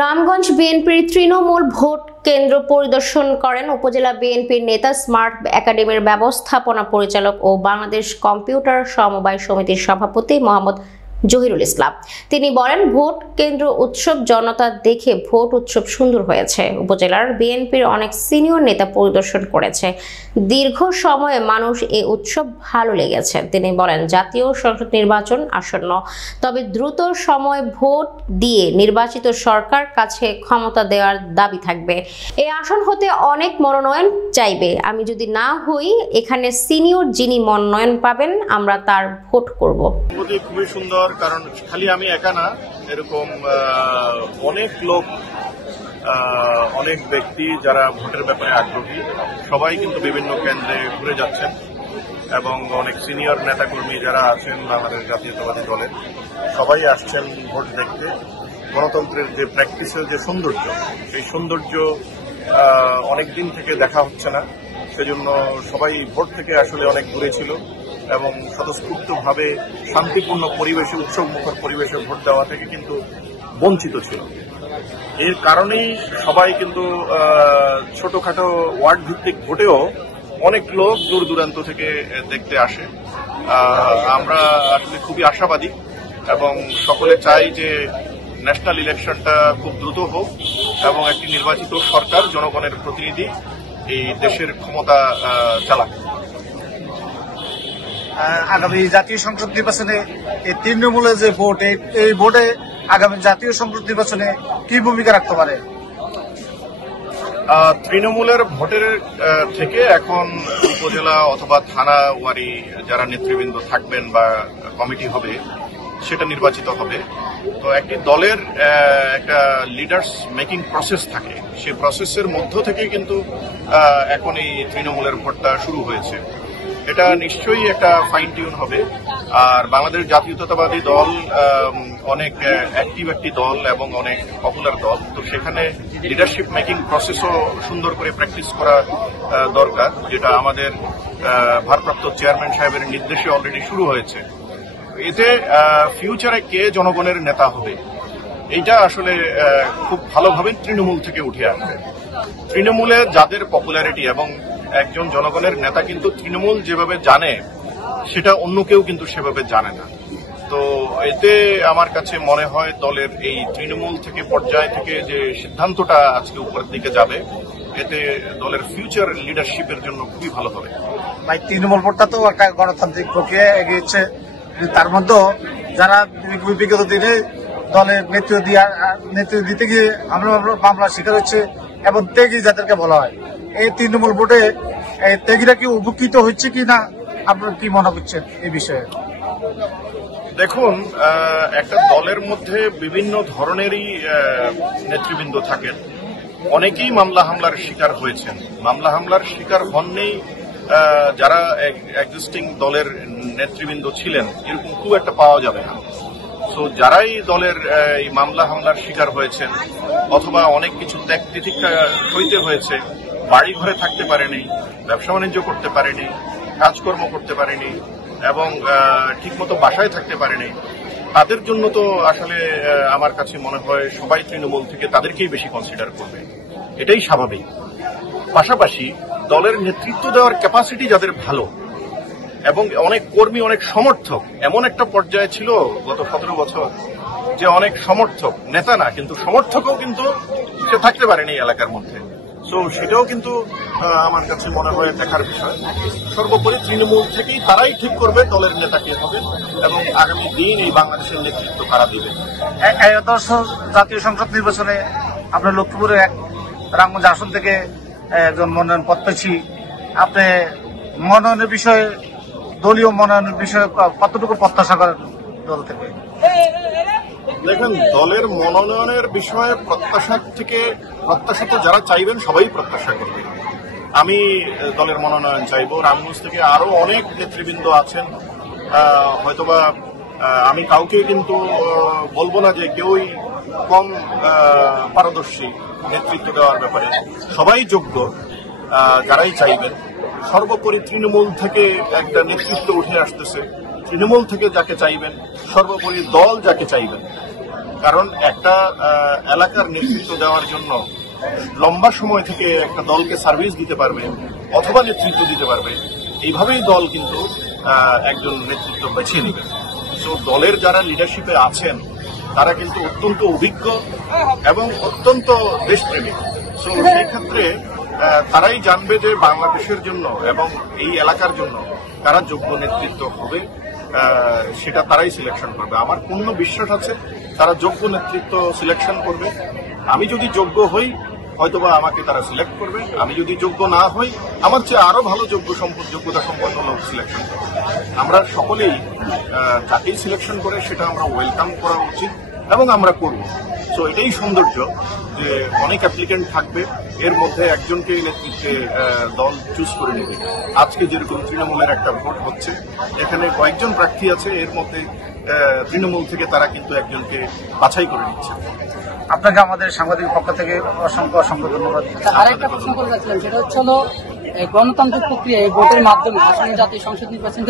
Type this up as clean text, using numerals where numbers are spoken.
রামগঞ্জ বিএনপির তৃণমূল ভোট কেন্দ্র পরিদর্শন করেন উপজেলা বিএনপির নেতা, স্মার্ট একাডেমির ব্যবস্থাপনা পরিচালক ও বাংলাদেশ কম্পিউটার সমবায় সমিতির সভাপতি মোহাম্মদ জহিরুল ইসলাম। তিনি বলেন, ভোট কেন্দ্র উৎসব জনতা দেখে ভোট উৎসব সুন্দর হয়েছে। উপজেলার বিএনপির অনেক সিনিয়র নেতা পরিদর্শন করেছে। দীর্ঘ সময়ে মানুষ এই উৎসব ভালো লেগেছে। তিনি বলেন, জাতীয় সংসদ নির্বাচন আসন্ন, তবে দ্রুত সময় ভোট দিয়ে নির্বাচিত সরকার কাছে ক্ষমতা দেওয়ার দাবি থাকবে। এই আসন হতে অনেক মনোনয়ন চাইবে। আমি যদি না হই, এখানে সিনিয়র যিনি মনোনয়ন পাবেন আমরা তার ভোট করব। খুবই সুন্দর, কারণ খালি আমি একা না, এরকম অনেক লোক, অনেক ব্যক্তি যারা ভোটের ব্যাপারে আগ্রহী, সবাই কিন্তু বিভিন্ন কেন্দ্রে ঘুরে যাচ্ছেন এবং অনেক সিনিয়র নেতাকর্মী যারা আছেন বাংলাদেশ জাতীয়তাবাদী দলের, সবাই আসছেন ভোট দেখতে। গণতন্ত্রের যে প্র্যাকটিসের যে সৌন্দর্য, সেই সৌন্দর্য অনেকদিন থেকে দেখা হচ্ছে না, সেজন্য সবাই ভোট থেকে আসলে অনেক দূরে ছিল এবং স্বতঃস্ফূর্তভাবে শান্তিপূর্ণ পরিবেশে, উৎসবমুখর পরিবেশে ভোট দেওয়া থেকে কিন্তু বঞ্চিত ছিল। এর কারণেই সবাই কিন্তু ছোটখাটো ওয়ার্ড ভিত্তিক ভোটেও অনেক লোক দূর দূরান্ত থেকে দেখতে আসে। আমরা আসলে খুবই আশাবাদী এবং সকলে চাই যে ন্যাশনাল ইলেকশনটা খুব দ্রুত হোক এবং একটি নির্বাচিত সরকার, জনগণের প্রতিনিধি এই দেশের ক্ষমতা চালাক। আগামী জাতীয় সংসদ নির্বাচনে এই তৃণমূলের যে ভোট, এই ভোটে আগামী জাতীয় সংসদ নির্বাচনে কি ভূমিকা রাখতে পারে? তৃণমূলের ভোটের থেকে এখন উপজেলা অথবা থানা ওয়ারি যারা নেতৃবৃন্দ থাকবেন বা কমিটি হবে, সেটা নির্বাচিত হবে। তো একটি দলের একটা লিডার্স মেকিং প্রসেস থাকে, সেই প্রসেসের মধ্য থেকে কিন্তু এখন এই তৃণমূলের ভোটটা শুরু হয়েছে। এটা নিশ্চয়ই একটা ফাইন টিউন হবে। আর বাংলাদেশ জাতীয়তাবাদী দল অনেক অ্যাক্টিভ একটি দল এবং অনেক পপুলার দল, তো সেখানে লিডারশিপ মেকিং প্রসেসও সুন্দর করে প্র্যাকটিস করা দরকার, যেটা আমাদের ভারপ্রাপ্ত চেয়ারম্যান সাহেবের নির্দেশে অলরেডি শুরু হয়েছে। এতে ফিউচারে কে জনগণের নেতা হবে, এইটা আসলে খুব ভালোভাবে তৃণমূল থেকে উঠে আসবে। তৃণমূলে যাদের পপুলারিটি এবং একজন জনগণের নেতা কিন্তু তৃণমূল যেভাবে জানে, সেটা অন্য কেউ কিন্তু সেভাবে জানে না। তো এতে আমার কাছে মনে হয় দলের এই তৃণমূল থেকে পর্যায় থেকে যে সিদ্ধান্তটা আজকে উপরের দিকে যাবে, এতে দলের ফিউচার লিডারশিপের জন্য খুবই ভালো হবে। ভাই, তৃণমূল ভোটটা তো একটা গণতান্ত্রিক প্রক্রিয়া এগিয়েছে, তার মধ্যে যারা বিগত দিনে দলের নেতৃত্ব দিতে গিয়ে মামলার শিকার হচ্ছে এবং ত্যাগী যাদেরকে বলা হয়, এই তৃণমূল ভোটে ত্যাগীরা কি উপকৃত হচ্ছে কি না, আপনারা কি মনে করছেন এই বিষয়ে? দেখুন, একটা দলের মধ্যে বিভিন্ন ধরনেরই নেতৃবৃন্দ থাকেন। অনেকেই মামলা হামলার শিকার হয়েছেন। মামলা হামলার শিকার হননি যারা এক্সিস্টিং দলের নেতৃবৃন্দ ছিলেন, এরকম খুব একটা পাওয়া যাবে না। তো যারাই দলের এই মামলা হামলার শিকার হয়েছেন অথবা অনেক কিছু ত্যাগ তিতিক্ষা সইতে হয়েছে, বাড়ি ঘরে থাকতে পারেনি, ব্যবসা বাণিজ্য করতে পারেনি, কাজকর্ম করতে পারেনি এবং ঠিকমতো বাসায় থাকতে পারেনি, তাদের জন্য তো আসলে আমার কাছে মনে হয় সবাই তৃণমূল থেকে তাদেরকেই বেশি কনসিডার করবে, এটাই স্বাভাবিক। পাশাপাশি দলের নেতৃত্ব দেওয়ার ক্যাপাসিটি যাদের ভালো এবং অনেক কর্মী, অনেক সমর্থক, এমন একটা পর্যায়ে ছিল গত 17 বছর যে অনেক সমর্থক, নেতা না কিন্তু সমর্থকও কিন্তু সে থাকতে পারেনি এলাকার মধ্যে। তো সেটাও কিন্তু আমার কাছে মনে হয় দেখার বিষয়। সর্বোপরি তৃণমূল থেকেই তারাই ঠিক করবে দলের নেতা কে হবে এবং আগামী দিন এই বাংলাদেশের নেতৃত্ব কারা দিবে। জাতীয় সংসদ নির্বাচনে আপনার লক্ষ্মীপুরে রামগঞ্জ আসন থেকে একজন মনোনয়ন প্রত্যাশী, আপনি মনোনয়নের বিষয়ে, দলীয় মনোনয়নের বিষয়ে কতটুকু প্রত্যাশা করেন দল থেকে? দেখেন, দলের মনোনয়নের বিষয়ে প্রত্যাশা তো যারা চাইবেন সবাই প্রত্যাশা করবে। আমি দলের মনোনয়ন চাইব। রামগঞ্জ থেকে আরো অনেক নেতৃবৃন্দ আছেন, হয়তোবা আমি কাউকে কিন্তু বলবো না যে কেউই কম পারদর্শী নেতৃত্ব দেওয়ার ব্যাপারে, সবাই যোগ্য যারাই চাইবেন। সর্বোপরি তৃণমূল থেকে একটা নেতৃত্ব উঠে আসতেছে, তৃণমূল থেকে যাকে চাইবেন, সর্বোপরি দল যাকে চাইবেন কারণ একটা এলাকার নেতৃত্ব দেওয়ার জন্য লম্বা সময় থেকে একটা দলকে সার্ভিস দিতে পারবে অথবা নেতৃত্ব দিতে পারবে, এইভাবেই দল কিন্তু একজন নেতৃত্ব বেছে নেবে। সো দলের যারা লিডারশিপে আছেন তারা কিন্তু অত্যন্ত অভিজ্ঞ এবং অত্যন্ত দেশপ্রেমিক। সো সেই ক্ষেত্রে তারাই জানবে যে বাংলাদেশের জন্য এবং এই এলাকার জন্য কারা যোগ্য নেতৃত্ব হবে, সেটা তারাই সিলেকশন করবে। আমার পূর্ণ বিশ্বাস আছে তারা যোগ্য নেতৃত্ব সিলেকশন করবে। আমি যদি যোগ্য হই হয়তোবা আমাকে তারা সিলেক্ট করবে, আমি যদি যোগ্য না হই আমার চেয়ে আরো ভালো যোগ্যতা সম্পন্ন লোক সিলেকশন করবে। আমরা সকলেই যাকেই সিলেকশন করে সেটা আমরা ওয়েলকাম করা উচিত এবং আমরা করব। সো এটাই সৌন্দর্য যে অনেক অ্যাপ্লিকেন্ট থাকবে, এর মধ্যে একজনকে নেতৃত্বে দল চুজ করে নেবে। আজকে যেরকম তৃণমূলের একটা ভোট হচ্ছে, এখানে কয়েকজন প্রার্থী আছে, এর মধ্যে তৃণমূল থেকে তারা কিন্তু একজনকে বাছাই করে নিচ্ছে। আপনাকে আমাদের সাংবাদিক পক্ষ থেকে অসংখ্য অসংখ্য ধন্যবাদ। আরেকটা প্রশ্ন করে রাখছিলাম, সেটা হচ্ছে গণতান্ত্রিক প্রক্রিয়া ভোটের মাধ্যমে আসামে জাতীয় সংসদ নির্বাচন